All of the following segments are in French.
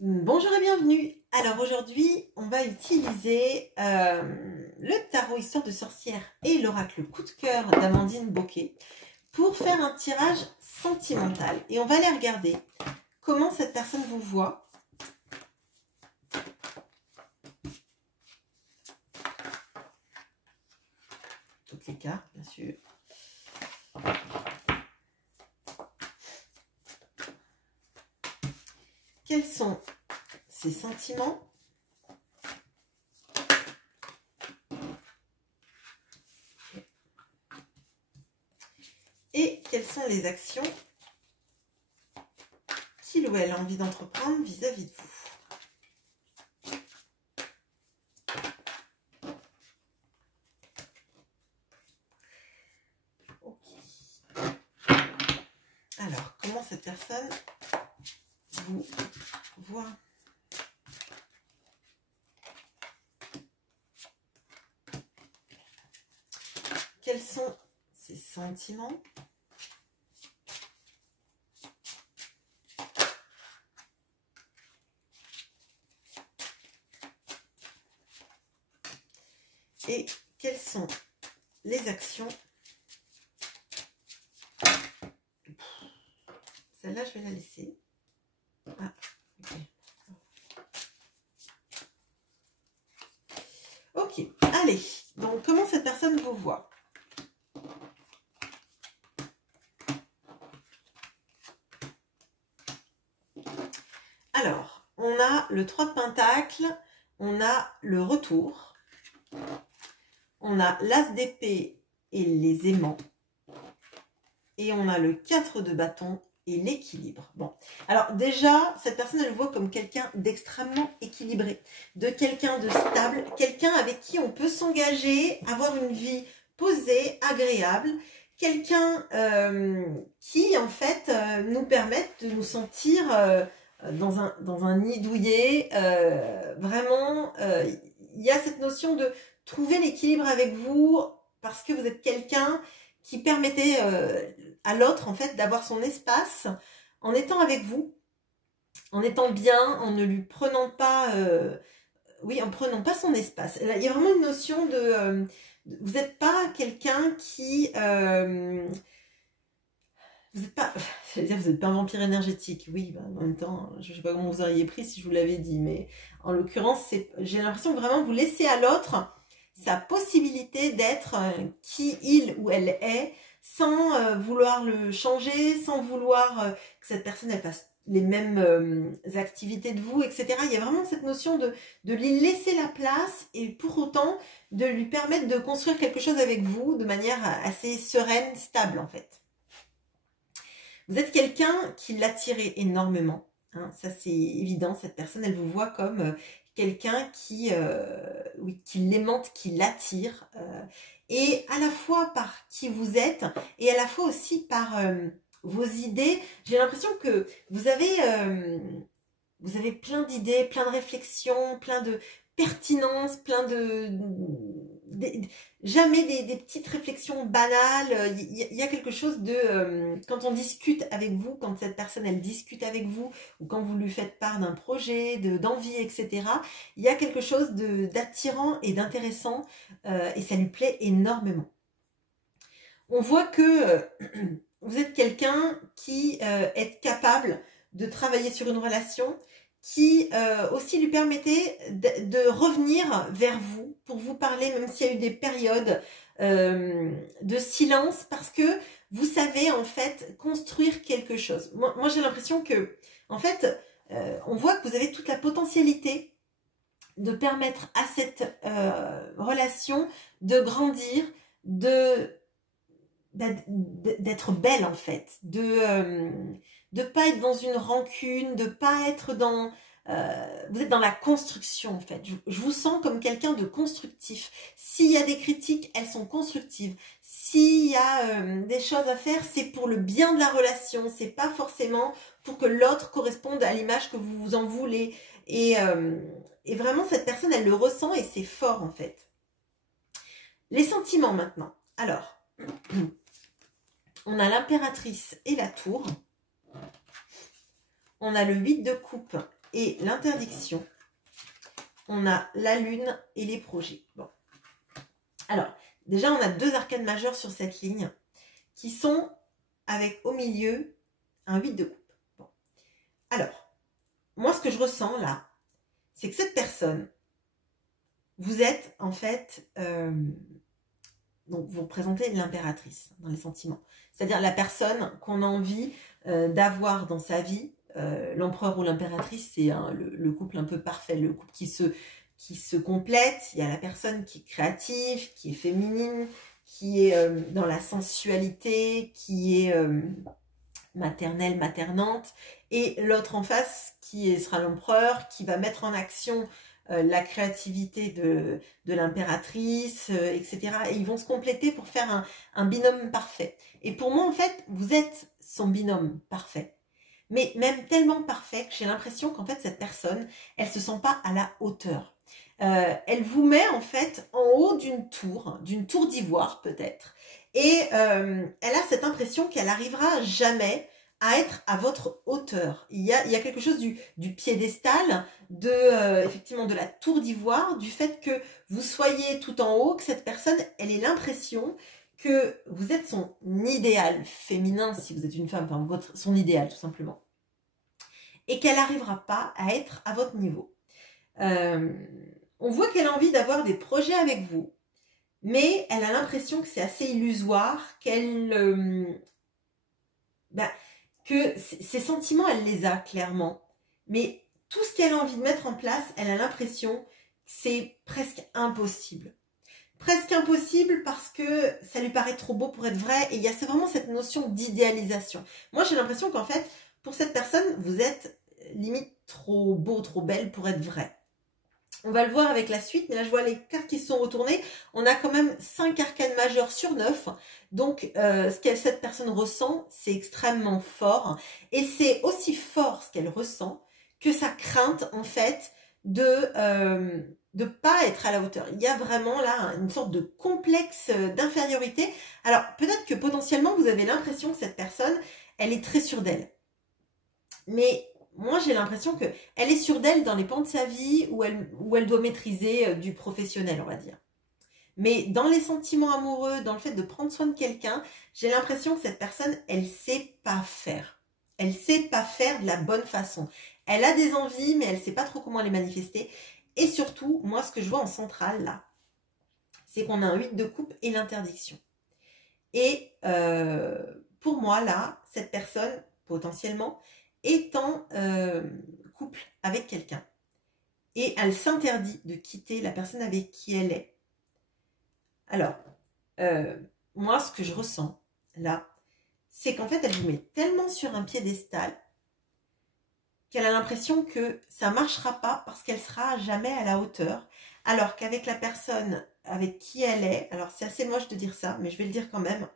Bonjour et bienvenue. Alors aujourd'hui, on va utiliser le tarot Histoire de sorcière et l'oracle coup de cœur d'Amandine Bocquet pour faire un tirage sentimental. Et on va aller regarder comment cette personne vous voit. Toutes les cartes, bien sûr. Quels sont ses sentiments ? Et quelles sont les actions qu'il ou elle a envie d'entreprendre vis-à-vis de vous ? Alors, comment cette personne vous voit? Quels sont ses sentiments? Et quelles sont les actions? Celle-là, je vais la laisser. Ah, ok. Ok, allez. Donc, comment cette personne vous voit? Alors, on a le 3 de Pentacle, on a le retour, on a l'As d'épée et les aimants, et on a le 4 de bâton et l'équilibre. Bon, alors déjà, cette personne, elle voit comme quelqu'un d'extrêmement équilibré, de quelqu'un de stable, quelqu'un avec qui on peut s'engager, avoir une vie posée, agréable, quelqu'un qui, en fait, nous permette de nous sentir dans un nid douillet. Vraiment, il y a cette notion de trouver l'équilibre avec vous, parce que vous êtes quelqu'un qui permettait à l'autre, en fait, d'avoir son espace en étant avec vous, en étant bien, en ne lui prenant pas, en prenant pas son espace. Il y a vraiment une notion de, vous n'êtes pas quelqu'un qui, vous n'êtes pas, j'allais dire, vous n'êtes pas un vampire énergétique. Oui, bah, en même temps, je ne sais pas comment vous auriez pris si je vous l'avais dit, mais en l'occurrence, j'ai l'impression que vraiment vous laissez à l'autre sa possibilité d'être qui il ou elle est, sans vouloir le changer, sans vouloir que cette personne elle fasse les mêmes activités de vous, etc. Il y a vraiment cette notion de lui laisser la place et pour autant de lui permettre de construire quelque chose avec vous de manière assez sereine, stable en fait. Vous êtes quelqu'un qui l'attirez énormément, hein, ça c'est évident, cette personne elle vous voit comme quelqu'un qui l'aimante, qui l'attire, et à la fois par qui vous êtes, et à la fois aussi par vos idées. J'ai l'impression que vous avez plein d'idées, plein de réflexions, plein de pertinence, plein jamais des petites réflexions banales. Il y a quelque chose de quand on discute avec vous, quand cette personne elle discute avec vous, ou quand vous lui faites part d'un projet, d'envie, etc. Il y a quelque chose d'attirant et d'intéressant, et ça lui plaît énormément. On voit que vous êtes quelqu'un qui est capable de travailler sur une relation, qui aussi lui permettait de revenir vers vous pour vous parler, même s'il y a eu des périodes de silence, parce que vous savez en fait construire quelque chose. Moi j'ai l'impression que, en fait, on voit que vous avez toute la potentialité de permettre à cette relation de grandir, d'être belle en fait, de pas être dans une rancune, de pas être dans vous êtes dans la construction en fait. Je vous sens comme quelqu'un de constructif. S'il y a des critiques, elles sont constructives. S'il y a des choses à faire, c'est pour le bien de la relation, c'est pas forcément pour que l'autre corresponde à l'image que vous en voulez. Et vraiment cette personne elle le ressent et c'est fort en fait. Les sentiments maintenant. Alors on a l'impératrice et la tour. On a le 8 de coupe et l'interdiction, on a la lune et les projets. Bon. Alors, déjà, on a 2 arcanes majeures sur cette ligne qui sont avec au milieu un 8 de coupe. Bon. Alors, moi, ce que je ressens là, c'est que cette personne, vous êtes en fait, donc vous représentez l'impératrice dans les sentiments. C'est-à-dire la personne qu'on a envie d'avoir dans sa vie. L'empereur ou l'impératrice, c'est le couple un peu parfait, le couple qui se complète. Il y a la personne qui est créative, qui est féminine, qui est dans la sensualité, qui est maternelle, maternante, et l'autre en face qui sera l'empereur, qui va mettre en action la créativité de l'impératrice, etc. Et ils vont se compléter pour faire un binôme parfait. Et pour moi, en fait, vous êtes son binôme parfait. Mais même tellement parfait que j'ai l'impression qu'en fait, cette personne, elle se sent pas à la hauteur. Elle vous met en fait en haut d'une tour d'ivoire peut-être. Et elle a cette impression qu'elle n'arrivera jamais à être à votre hauteur. Il y a quelque chose du piédestal, effectivement de la tour d'ivoire, du fait que vous soyez tout en haut, que cette personne, elle ait l'impression que vous êtes son idéal féminin, si vous êtes une femme, enfin son idéal tout simplement. Et qu'elle n'arrivera pas à être à votre niveau. On voit qu'elle a envie d'avoir des projets avec vous, mais elle a l'impression que c'est assez illusoire, que ses sentiments, elle les a clairement, mais tout ce qu'elle a envie de mettre en place, elle a l'impression que c'est presque impossible. Presque impossible parce que ça lui paraît trop beau pour être vrai, et c'est vraiment cette notion d'idéalisation. Moi, j'ai l'impression qu'en fait, pour cette personne, vous êtes limite trop beau, trop belle pour être vrai. On va le voir avec la suite, mais là je vois les cartes qui se sont retournées. On a quand même 5 arcanes majeures sur 9. Donc ce que cette personne ressent, c'est extrêmement fort. Et c'est aussi fort ce qu'elle ressent que sa crainte en fait de pas être à la hauteur. Il y a vraiment là une sorte de complexe d'infériorité. Alors peut-être que potentiellement vous avez l'impression que cette personne, elle est très sûre d'elle. Mais moi, j'ai l'impression qu'elle est sûre d'elle dans les pans de sa vie où elle doit maîtriser du professionnel, on va dire. Mais dans les sentiments amoureux, dans le fait de prendre soin de quelqu'un, j'ai l'impression que cette personne, elle sait pas faire. Elle sait pas faire de la bonne façon. Elle a des envies, mais elle sait pas trop comment les manifester. Et surtout, moi, ce que je vois en centrale, là, c'est qu'on a un 8 de coupe et l'interdiction. Et pour moi, là, cette personne, potentiellement, est en couple avec quelqu'un. Et elle s'interdit de quitter la personne avec qui elle est. Alors, moi, ce que je ressens, là, c'est qu'en fait, elle vous met tellement sur un piédestal qu'elle a l'impression que ça ne marchera pas parce qu'elle sera jamais à la hauteur. Alors qu'avec la personne avec qui elle est, alors c'est assez moche de dire ça, mais je vais le dire quand même,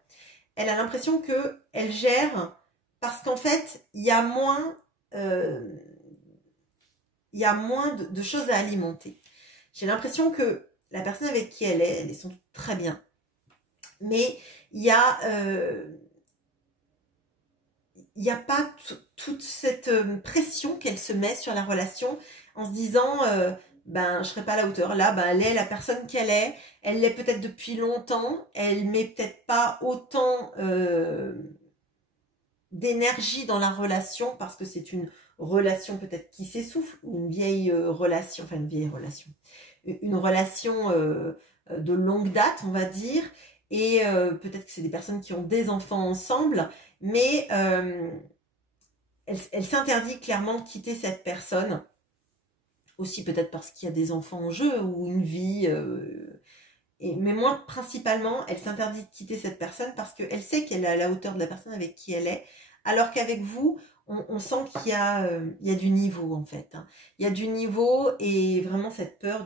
elle a l'impression qu'elle gère parce qu'en fait, il y a moins de choses à alimenter. J'ai l'impression que la personne avec qui elle est sans doute très bien. Mais il n'y a pas toute cette pression qu'elle se met sur la relation en se disant je serai pas à la hauteur. Là, elle est la personne qu'elle est. Elle l'est peut-être depuis longtemps. Elle met peut-être pas autant d'énergie dans la relation parce que c'est une relation peut-être qui s'essouffle ou une vieille relation, une relation de longue date, on va dire, et peut-être que c'est des personnes qui ont des enfants ensemble, mais elle s'interdit clairement de quitter cette personne, aussi peut-être parce qu'il y a des enfants en jeu ou une vie... mais moi, principalement, elle s'interdit de quitter cette personne parce qu'elle sait qu'elle est à la hauteur de la personne avec qui elle est, alors qu'avec vous, on sent qu'il y a du niveau, en fait. Il y a du niveau et vraiment cette peur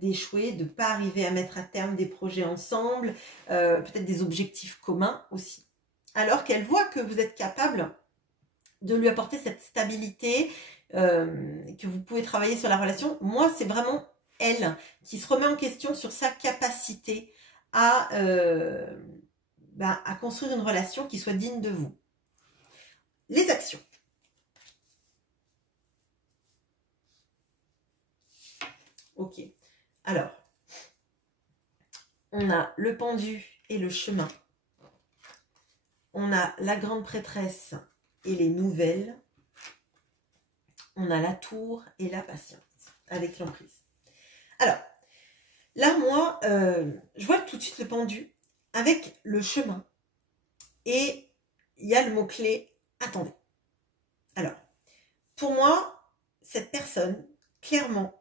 d'échouer, de ne pas arriver à mettre à terme des projets ensemble, peut-être des objectifs communs aussi. Alors qu'elle voit que vous êtes capable de lui apporter cette stabilité, que vous pouvez travailler sur la relation. Moi, c'est vraiment elle qui se remet en question sur sa capacité à construire une relation qui soit digne de vous. Les actions. Ok. Alors, on a le pendu et le chemin. On a la grande prêtresse et les nouvelles. On a la tour et la patience avec l'emprise. Alors, là, moi, je vois tout de suite le pendu avec le chemin. Et il y a le mot-clé « attendez ». Alors, pour moi, cette personne, clairement,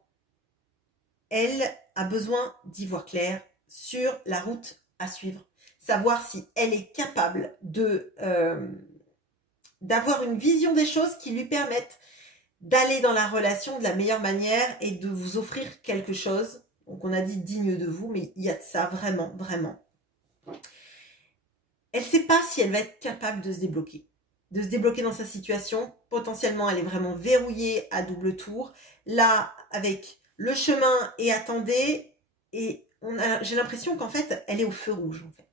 elle a besoin d'y voir clair sur la route à suivre. Savoir si elle est capable d'avoir une vision des choses qui lui permettent d'aller dans la relation de la meilleure manière et de vous offrir quelque chose. Donc on a dit digne de vous, mais il y a de ça vraiment, vraiment. Elle ne sait pas si elle va être capable de se débloquer. De se débloquer dans sa situation. Potentiellement, elle est vraiment verrouillée à double tour. Là, avec le chemin et attendez, et j'ai l'impression qu'en fait, elle est au feu rouge, en fait.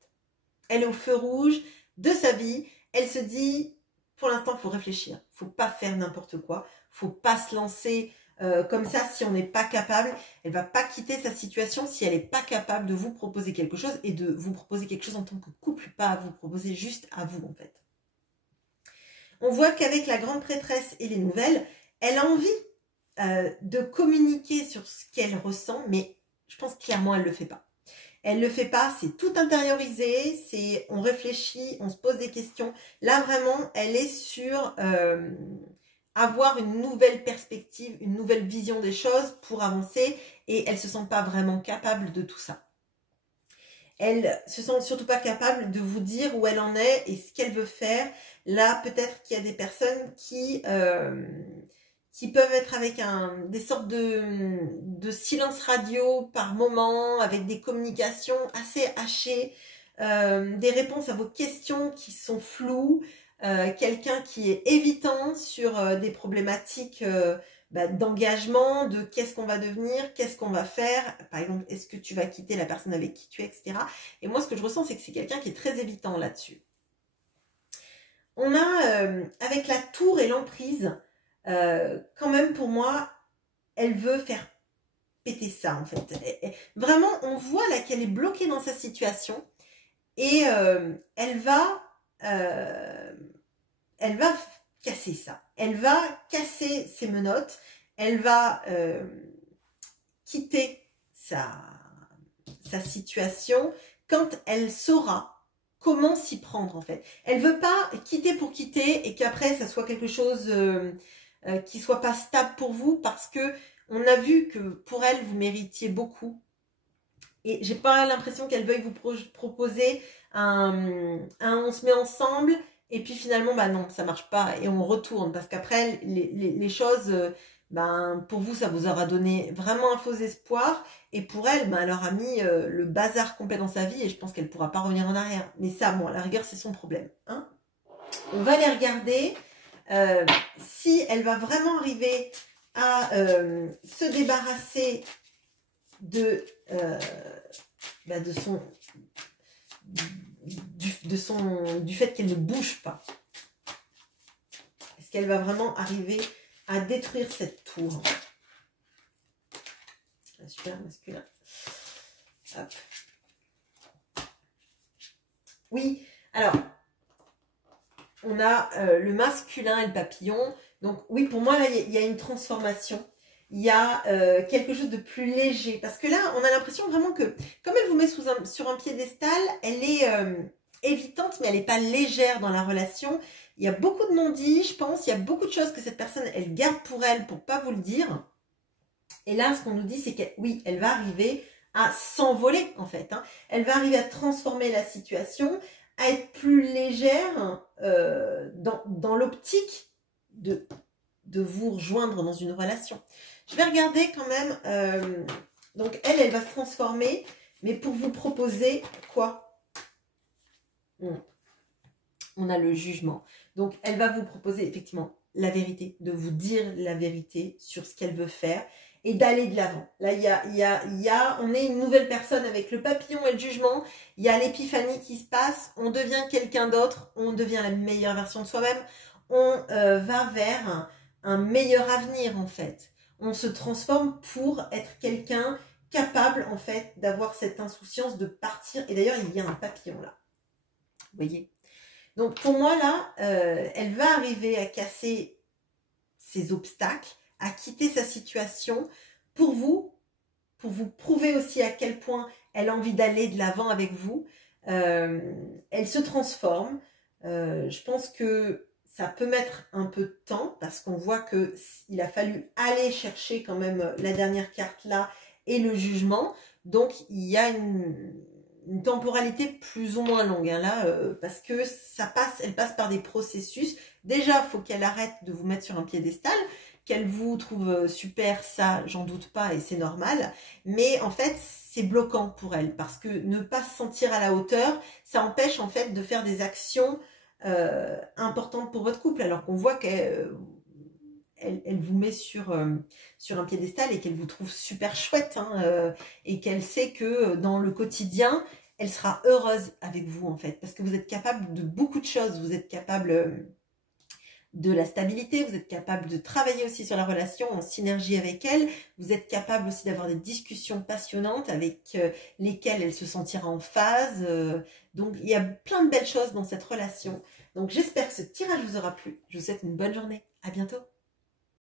Elle est au feu rouge de sa vie. Elle se dit, pour l'instant, il faut réfléchir. Il ne faut pas faire n'importe quoi. Il ne faut pas se lancer comme ça si on n'est pas capable. Elle ne va pas quitter sa situation si elle n'est pas capable de vous proposer quelque chose et de vous proposer quelque chose en tant que couple, pas à vous proposer juste à vous, en fait. On voit qu'avec la grande prêtresse et les nouvelles, elle a envie de communiquer sur ce qu'elle ressent, mais je pense clairement elle ne le fait pas. Elle ne le fait pas, c'est tout intériorisé, on réfléchit, on se pose des questions. Là, vraiment, elle est sur avoir une nouvelle perspective, une nouvelle vision des choses pour avancer et elle ne se sent pas vraiment capable de tout ça. Elle ne se sent surtout pas capable de vous dire où elle en est et ce qu'elle veut faire. Là, peut-être qu'il y a des personnes qui peuvent être avec des sortes de silence radio par moment, avec des communications assez hachées, des réponses à vos questions qui sont floues, quelqu'un qui est évitant sur des problématiques d'engagement, de qu'est-ce qu'on va devenir, qu'est-ce qu'on va faire, par exemple, est-ce que tu vas quitter la personne avec qui tu es, etc. Et moi, ce que je ressens, c'est que c'est quelqu'un qui est très évitant là-dessus. On a, avec la tour et l'emprise, quand même, pour moi, elle veut faire péter ça, en fait. Vraiment, on voit là qu'elle est bloquée dans sa situation et elle va casser ça. Elle va casser ses menottes. Elle va quitter sa situation quand elle saura comment s'y prendre, en fait. Elle veut pas quitter pour quitter et qu'après, ça soit quelque chose qui soit pas stable pour vous parce que on a vu que pour elle, vous méritiez beaucoup. Et j'ai pas l'impression qu'elle veuille vous proposer on se met ensemble et puis finalement, bah non, ça marche pas et on retourne parce qu'après, les choses, pour vous, ça vous aura donné vraiment un faux espoir et pour elle, elle leur a mis le bazar complet dans sa vie et je pense qu'elle pourra pas revenir en arrière. Mais ça, bon, à la rigueur, c'est son problème. Hein, on va les regarder si elle va vraiment arriver à se débarrasser du fait qu'elle ne bouge pas. Est-ce qu'elle va vraiment arriver à détruire cette tour? Super masculin. Hop. Oui, alors, on a le masculin et le papillon. Donc oui, pour moi, là, il y a une transformation. Il y a quelque chose de plus léger. Parce que là, on a l'impression vraiment que, comme elle vous met sur un piédestal, elle est évitante, mais elle n'est pas légère dans la relation. Il y a beaucoup de non-dits, je pense. Il y a beaucoup de choses que cette personne, elle garde pour elle, pour pas vous le dire. Et là, ce qu'on nous dit, c'est qu'elle, oui, elle va arriver à s'envoler, en fait. Hein. Elle va arriver à transformer la situation, à être plus légère dans l'optique de vous rejoindre dans une relation. Je vais regarder quand même. Donc, elle va se transformer, mais pour vous proposer quoi? On a le jugement. Donc, elle va vous proposer effectivement la vérité, de vous dire la vérité sur ce qu'elle veut faire et d'aller de l'avant. Là, on est une nouvelle personne avec le papillon et le jugement. Il y a l'épiphanie qui se passe. On devient quelqu'un d'autre. On devient la meilleure version de soi-même. On va vers un meilleur avenir, en fait. on se transforme pour être quelqu'un capable en fait d'avoir cette insouciance de partir. Et d'ailleurs, il y a un papillon là. Vous voyez? Donc pour moi là, elle va arriver à casser ses obstacles, à quitter sa situation pour vous prouver aussi à quel point elle a envie d'aller de l'avant avec vous. Elle se transforme. Je pense que ça peut mettre un peu de temps parce qu'on voit que il a fallu aller chercher quand même la dernière carte là et le jugement. Donc il y a une temporalité plus ou moins longue hein, là parce que elle passe par des processus. Déjà, il faut qu'elle arrête de vous mettre sur un piédestal. Qu'elle vous trouve super, ça, j'en doute pas et c'est normal. Mais en fait, c'est bloquant pour elle parce que ne pas se sentir à la hauteur, ça empêche en fait de faire des actions importantes pour votre couple. Alors qu'on voit qu'elle vous met sur un piédestal et qu'elle vous trouve super chouette hein, et qu'elle sait que dans le quotidien, elle sera heureuse avec vous en fait parce que vous êtes capable de beaucoup de choses. Vous êtes capable de la stabilité, vous êtes capable de travailler aussi sur la relation en synergie avec elle, vous êtes capable aussi d'avoir des discussions passionnantes avec lesquelles elle se sentira en phase. Donc il y a plein de belles choses dans cette relation. Donc j'espère que ce tirage vous aura plu. Je vous souhaite une bonne journée. À bientôt.